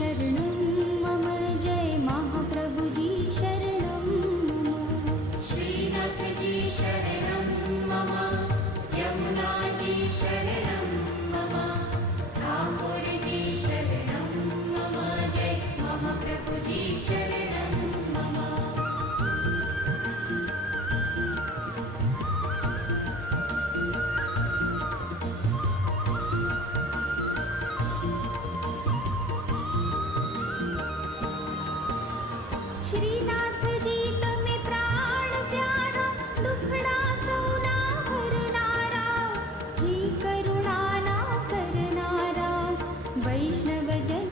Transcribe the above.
शरणं मम जय महाप्रभु जी शरणं मम श्रीनाथ जी शरणं मम यमुना जी शरणं मम ठाकुर जी शरणं मम जय महाप्रभु जी शरणं मम श्रीनाथ जी तमे प्राण प्यारा दुखड़ा सौना हरनारा हे करुणा ना करनारा वैष्णव जन